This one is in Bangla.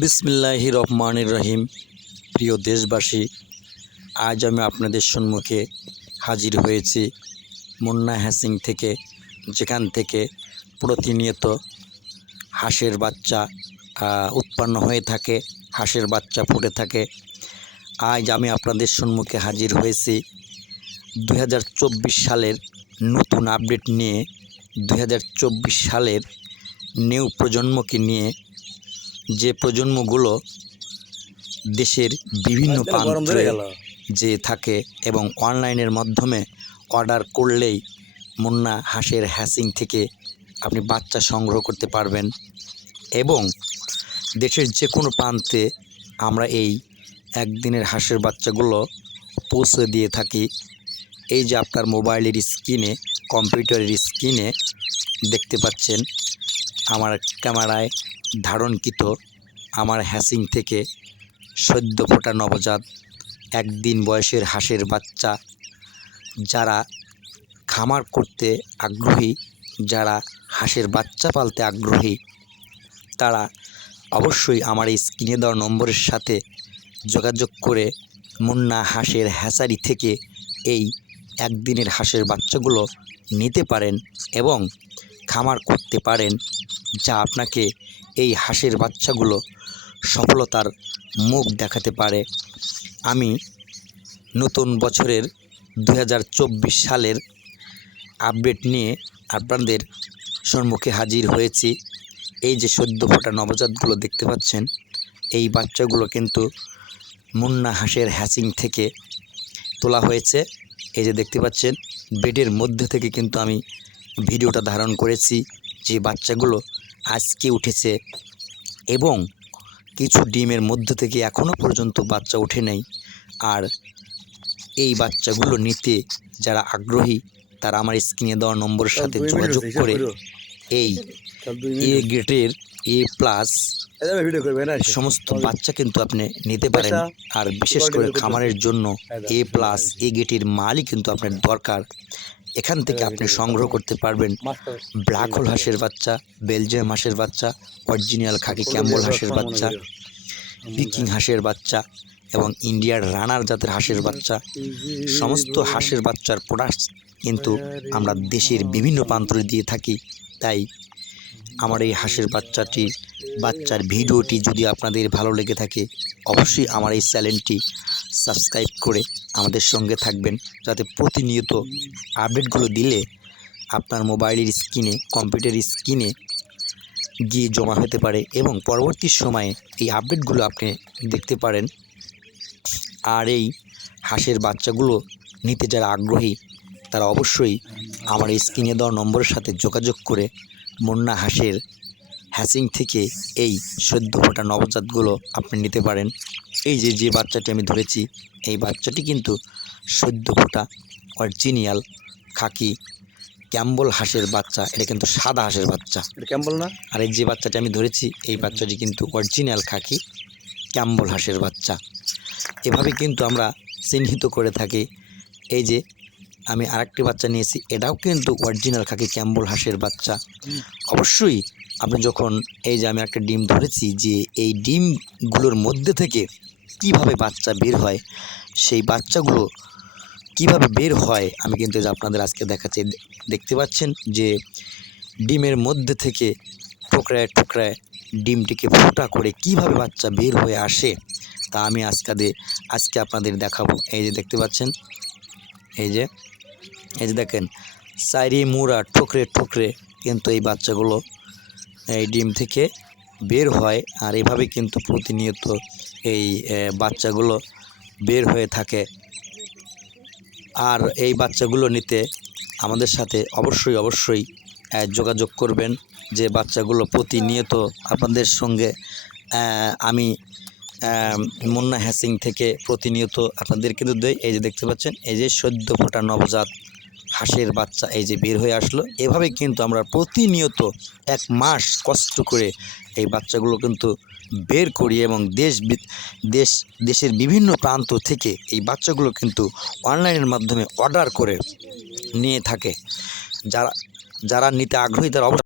বিসমিল্লাহি রহমানির রহিম। প্রিয় দেশবাসী, আজ আমি আপনাদের সম্মুখে হাজির হয়েছি মুন্না হ্যাসিং থেকে, যেখান থেকে প্রতিনিয়ত হাঁসের বাচ্চা উৎপন্ন হয়ে থাকে, হাঁসের বাচ্চা ফুটে থাকে। আজ আমি আপনাদের সম্মুখে হাজির হয়েছি দু হাজার চব্বিশ সালের নতুন আপডেট নিয়ে দু হাজার চব্বিশ সালের নিউ প্রজন্মকে নিয়ে যে প্রজন্মগুলো দেশের বিভিন্ন প্রান্তে যে থাকে এবং অনলাইনের মাধ্যমে অর্ডার করলেই মুন্না হাঁসের হ্যাসিং থেকে আপনি বাচ্চা সংগ্রহ করতে পারবেন এবং দেশের যে কোনো প্রান্তে আমরা এই একদিনের হাঁসের বাচ্চাগুলো পৌঁছে দিয়ে থাকি। এই যে আপনার মোবাইলের স্ক্রিনে কম্পিউটারের স্ক্রিনে দেখতে পাচ্ছেন আমার ক্যামেরায় ধারণকৃত আমার হ্যাসিং থেকে সদ্য ফোটা নবজাত একদিন বয়সের হাঁসের বাচ্চা যারা খামার করতে আগ্রহী, যারা হাঁসের বাচ্চা পালতে আগ্রহী, তারা অবশ্যই আমার এই স্ক্রিনে দেওয়া নম্বরের সাথে যোগাযোগ করে মুন্না হাঁসের হ্যাচারি থেকে এই একদিনের হাঁসের বাচ্চাগুলো নিতে পারেন এবং খামার করতে পারেন, যা আপনাকে এই হাঁসের বাচ্চাগুলো সফলতার মুখ দেখাতে পারে। আমি নতুন বছরের দু হাজার চব্বিশ সালের আপডেট নিয়ে আপনাদের সম্মুখে হাজির হয়েছি। এই যে সদ্য ফোটা নবজাতগুলো দেখতে পাচ্ছেন, এই বাচ্চাগুলো কিন্তু মুন্না হাঁসের হ্যাচিং থেকে তোলা হয়েছে। এই যে দেখতে পাচ্ছেন, বেডের মধ্যে থেকে কিন্তু আমি ভিডিওটা ধারণ করেছি যে বাচ্চাগুলো আজকে উঠেছে এবং কিছু ডিমের মধ্যে থেকে এখনও পর্যন্ত বাচ্চা ওঠে নাই। আর এই বাচ্চাগুলো নিতে যারা আগ্রহী তারা আমার স্ক্রিনে দেওয়া নম্বরের সাথে যোগাযোগ করে এই এ গ্রেডের এ প্লাস সমস্ত বাচ্চা কিন্তু আপনি নিতে পারেন। আর বিশেষ করে খামারের জন্য এ প্লাস এ গেটের মালই কিন্তু আপনার দরকার। এখান থেকে আপনি সংগ্রহ করতে পারবেন ব্ল্যাক হোল হাঁসের বাচ্চা বেলজিয়াম হাঁসের বাচ্চা অরিজিনাল খাকি ক্যাম্বল হাঁসের বাচ্চা পিকিং হাঁসের বাচ্চা এবং ইন্ডিয়ার রানার জাতের হাঁসের বাচ্চা। সমস্ত হাঁসের বাচ্চার প্রোডাক্টস কিন্তু আমরা দেশের বিভিন্ন প্রান্তরে দিয়ে থাকি। তাই আমার এই হাঁসের বাচ্চাটি, বাচ্চার ভিডিওটি যদি আপনাদের ভালো লেগে থাকে, অবশ্যই আমার এই চ্যানেলটি সাবস্ক্রাইব করে আমাদের সঙ্গে থাকবেন, যাতে প্রতিনিয়ত আপডেটগুলো দিলে আপনার মোবাইলের স্ক্রিনে, কম্পিউটার স্ক্রিনে গিয়ে জমা হতে পারে এবং পরবর্তী সময়ে এই আপডেটগুলো আপনি দেখতে পারেন। আর এই হাঁসের বাচ্চাগুলো নিতে যারা আগ্রহী, তারা অবশ্যই আমার এই স্ক্রিনে দেওয়া নম্বরের সাথে যোগাযোগ করে মুন্না হাঁসের হ্যাসিং থেকে এই সদ্য ফোটা নবজাতগুলো আপনি নিতে পারেন। এই যে যে বাচ্চাটি আমি ধরেছি এই বাচ্চাটি কিন্তু সদ্য ফোটা অরিজিনিয়াল খাকি ক্যাম্বল হাঁসের বাচ্চা। এটা কিন্তু সাদা হাঁসের বাচ্চা। এটা কেমন না? আর এই যে বাচ্চাটি আমি ধরেছি এই বাচ্চাটি কিন্তু অরিজিনাল খাকি ক্যাম্বল হাঁসের বাচ্চা। এভাবে কিন্তু আমরা চিহ্নিত করে থাকি। এই যে আমি আরেকটি বাচ্চা নিয়েছি, এটাও কিন্তু অরিজিনাল খাকি ক্যাম্বল হাঁসের বাচ্চা। অবশ্যই আপনি যখন এই যে আমি একটা ডিম ধরেছি, যে এই ডিমগুলোর মধ্যে থেকে কীভাবে বাচ্চা বের হয়, সেই বাচ্চাগুলো কীভাবে বের হয়, আমি কিন্তু আপনাদের আজকে দেখাচ্ছি। দেখতে পাচ্ছেন যে ডিমের মধ্যে থেকে ঠোকরায় ঠোকরায় ডিমটিকে ফোটা করে কীভাবে বাচ্চা বের হয়ে আসে, তা আমি আজকে দে- আজকে আপনাদের দেখাবো। এই যে দেখতে পাচ্ছেন, এই যে এই যে দেখেন, চারি মুড়া, ঠোকরে ঠোকরে কিন্তু এই বাচ্চাগুলো এই ডিম থেকে বের হয় আর এভাবে কিন্তু প্রতিনিয়ত এই বাচ্চাগুলো বের হয়ে থাকে। আর এই বাচ্চাগুলো নিতে আমাদের সাথে অবশ্যই অবশ্যই যোগাযোগ করবেন যে বাচ্চাগুলো প্রতিনিয়ত আপনাদের সঙ্গে আমি মুন্না হ্যাসিং থেকে প্রতিনিয়ত আপনাদের কিন্তু দেই এই যে দেখতে পাচ্ছেন, এই যে সদ্য ফোটা নবজাত হাঁসের বাচ্চা এই যে বের হয়ে আসলো, এভাবে কিন্তু আমরা প্রতিনিয়ত এক মাস কষ্ট করে এই বাচ্চাগুলো কিন্তু বের করি এবং দেশ দেশ, দেশের বিভিন্ন প্রান্ত থেকে এই বাচ্চাগুলো কিন্তু অনলাইনের মাধ্যমে অর্ডার করে নিয়ে থাকে। যারা যারা নিতে আগ্রহী তারা অবশ্যই